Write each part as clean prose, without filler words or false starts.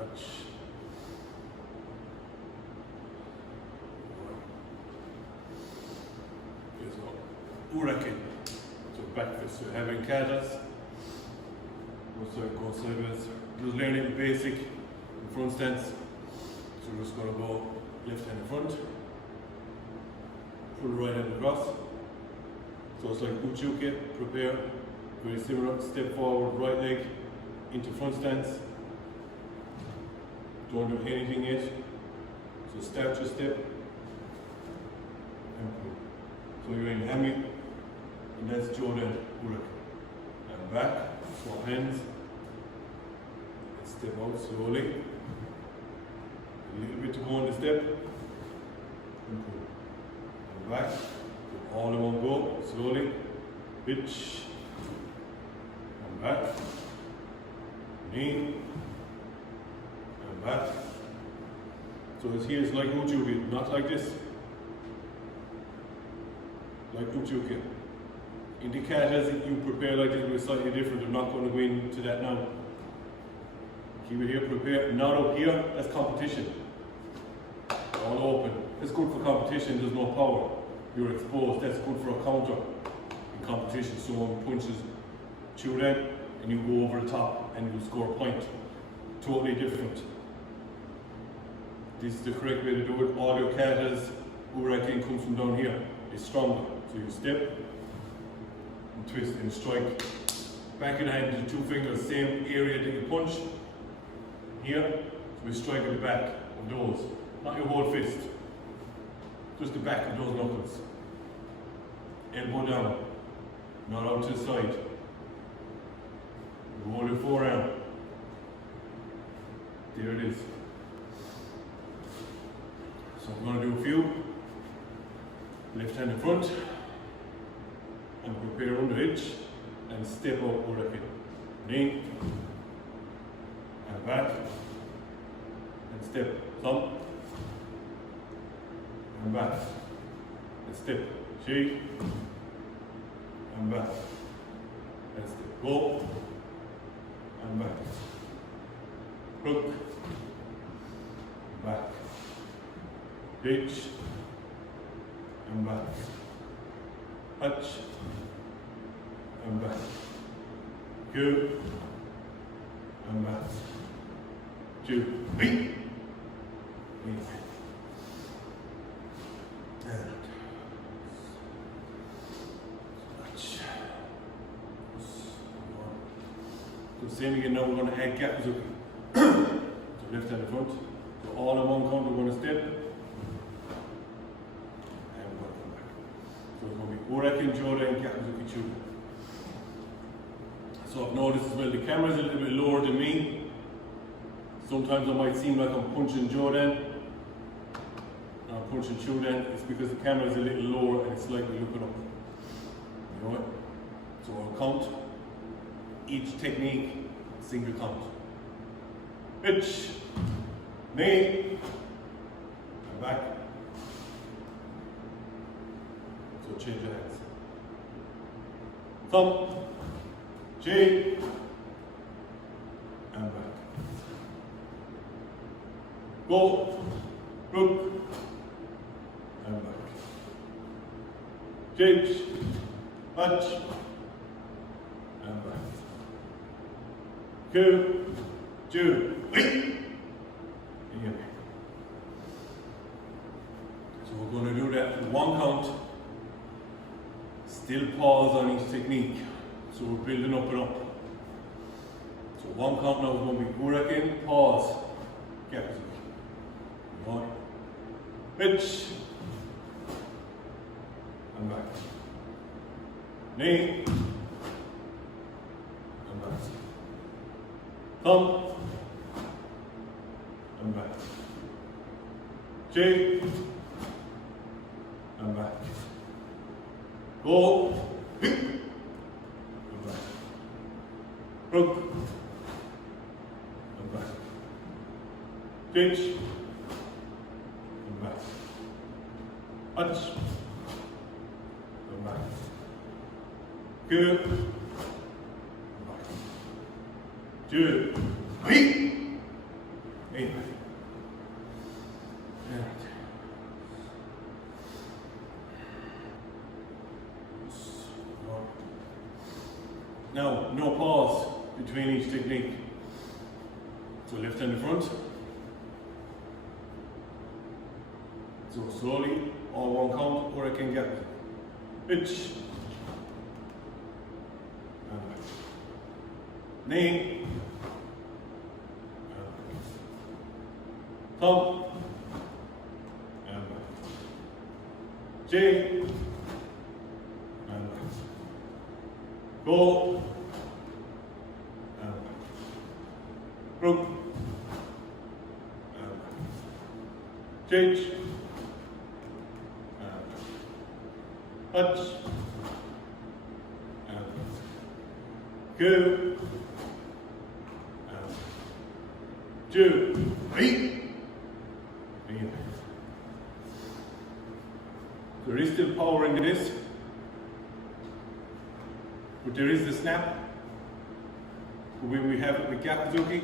touch. Here's Uraken. So backfist. So having katas. Go sideways. Just learning the basic in front stance. So we're just going to go left hand in front. Pull the right hand across. So it's like uchuke, prepare. Very similar. Step forward, right leg into front stance. Don't do anything yet. So start your step. And pull. So you're in hami, and that's Jordan Uraken. And back, swap hands. And step out slowly. A little bit to go on the step. And pull. And back. All in one go, slowly. Pitch. And back. Knee. And back. So this here is like uchuke, not like this. Like uchuke. In the katas, you prepare like this, but slightly different. I'm not going to go into that now. Keep it here, prepare. Not up here, that's competition. All open. It's good for competition, there's no power. You're exposed, that's good for a counter in competition. Someone punches Churen and you go over the top and you score a point. Totally different. This is the correct way to do it. All your katas, Uraken comes from down here. It's stronger. So you step and twist and strike. Back in the hand, the two fingers, same area that you punch. Here, so we strike at the back of those. Not your whole fist. Just the back of those knuckles. Elbow down. Not out to the side. Roll your forearm. There it is. So I'm going to do a few. Left hand in front. And prepare on the edge. And step up Uraken. Knee. And back. And step. Thumb. And back. And step. Shake. And back. And step. Go. And back. Hook. Back. Pitch. And back. Touch. And back. Go. And back. Two. Beat. So same again, now we're going to add Gyaku. So left hand in front. So all in one count, we're going to step. And we're going to come back. So it's going to be Uraken, Joda, and Gyaku Chuda. So I've noticed as well, the camera is a little bit lower than me. Sometimes it might seem like I'm punching Jordan. I'm punching Chudan. It's because the camera is a little lower and it's slightly looking up. You know what? So I'll count. Each technique, single count. Pitch, knee, and back. So change your hands. Thumb, J, and back. Go, hook, and back. Change, touch, and back. Go, two, three. So we're going to do that with one count. Still pause on each technique. So we're building up and up. So one count now is going to be Uraken, pause, Gyaku. One, pitch, and back. Knee, and back. Thumb, and back. J, and back. Go, and back. Hook, and back. Pitch, and back. Touch, and back. Go, and back. 2, 3, Now, no pause between each technique. So left hand in front. So slowly, all one count, Uraken Gyaku. Pitch. And back. Knee. And back. Thumb. And back. J. And back. Go. And back. Rook. And back. Change. Touch, and go, and 2, 3, and there is still power in this, but there is the snap. When we have it with Gyaku Zuki,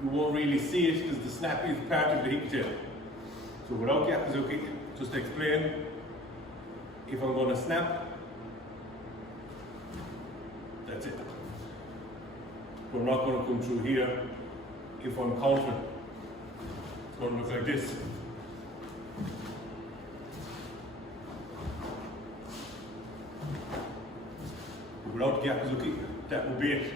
you won't really see it because the snap is part of the hip tail. So without Gyaku Zuki, just to explain, if I'm going to snap, that's it. But I'm not going to come through here. If I'm countering, it's going to look like this. Without Gyaku Zuki, that would be it.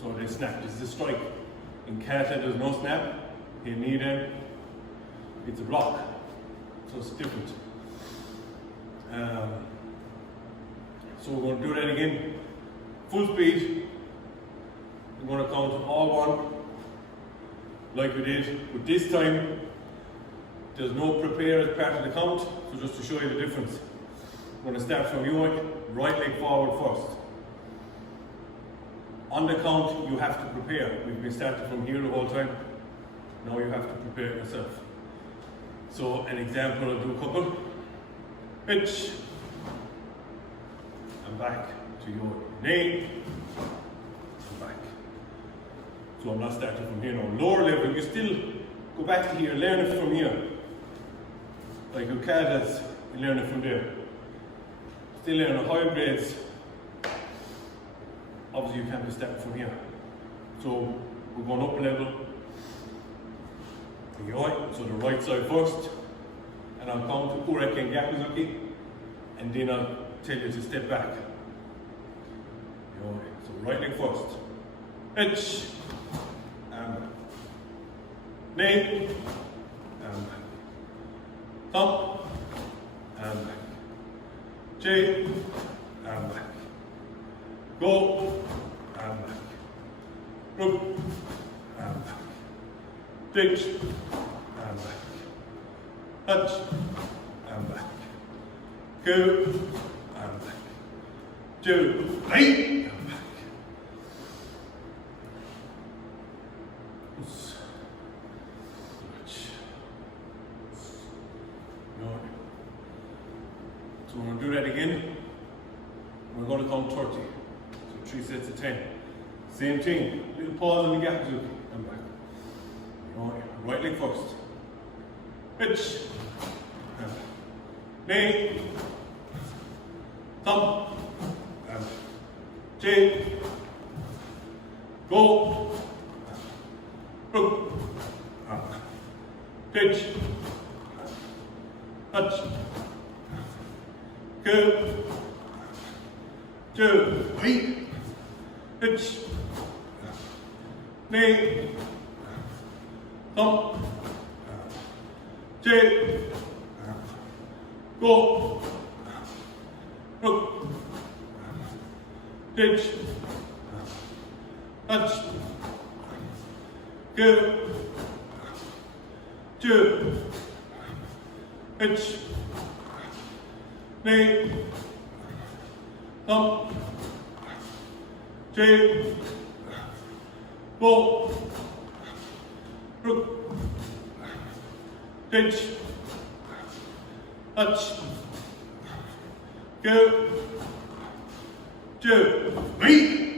So they snap, this is the strike. In karate there's no snap, in Eden it's a block, so it's different. So we're going to do that again. Full speed. We're going to count all one, like we did, but this time there's no prepare as part of the count, so just to show you the difference. We're going to start from you, right leg forward first. On the count, you have to prepare. We've been starting from here the whole time. Now you have to prepare yourself. So an example, I'll do a couple. Pitch. And back to your knee. And back. So I'm not starting from here now. Lower level, you still go back to here, learn it from here. Like your katas, you learn it from there. Still learn the higher grades. Obviously you can't be starting from here. So we're going up a level. So the right side first, and I'll count to Uraken Gyaku Zuki, and then I'll tell you to step back. So right leg first. Pitch, and back. Knee, and back. Thumb, and back. J, and back. Go, and back. Rook, and back. Pitch, and back. Touch, and back. Go, and back. 2, 3, and back. Switch. So we're going to do that again. We're going to count 30. So 3 sets of 10. Same thing. Little pause on the Gyaku Zuki, and back. Right leg first. Pitch. Knee. Thumb. And J. Go. Rook. Pitch. Touch. Go. 2, 3. Pitch. Knee. Thumb. J. Go. Rook. Pitch. Touch. Go. 2. Pitch. Knee. Thumb. J. Go. Rook. Pitch. Touch. Go. 2, 3.